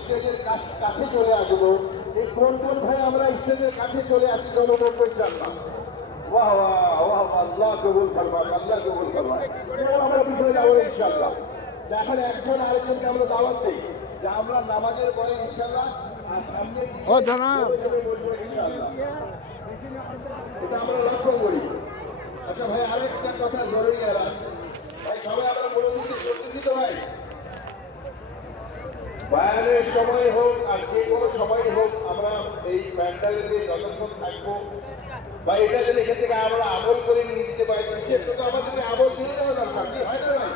স্টেজের কাছে চলে আসবো। এই কোন কোন ভাই আমরা স্টেজের কাছে চলে আসছি জনগণের জন্য। বাহ বাহ বাহ, আল্লাহ কবুল করবেন, আল্লাহ কবুল করবেন। আমরা পিছনে যাবো ইনশাআল্লাহ। এখন একজন আরেকজনকে আমরা দাওয়াত দিই যে আমরা নামাজের পরে ইনশাআল্লাহ সামনে ইনশাআল্লাহ এটা আমরা লক্ষ্য করি। আচ্ছা ভাই, আরেকটা কথা জরুরি এলাম ভাই, সবাই আমরা বলে দিচ্ছি, করতেছি তো ভাই, বয়ানের সময় হোক আর যে কোনো সময় হোক আমরা এই প্যান্ডেলে যতক্ষণ থাকবো বা এটা যদি এখান থেকে আমরা আমল করে নিয়ে দিতে পারি, সেটা তো আমাদেরকে আমল দিয়ে দেওয়া দরকার, কি হয় না ভাই?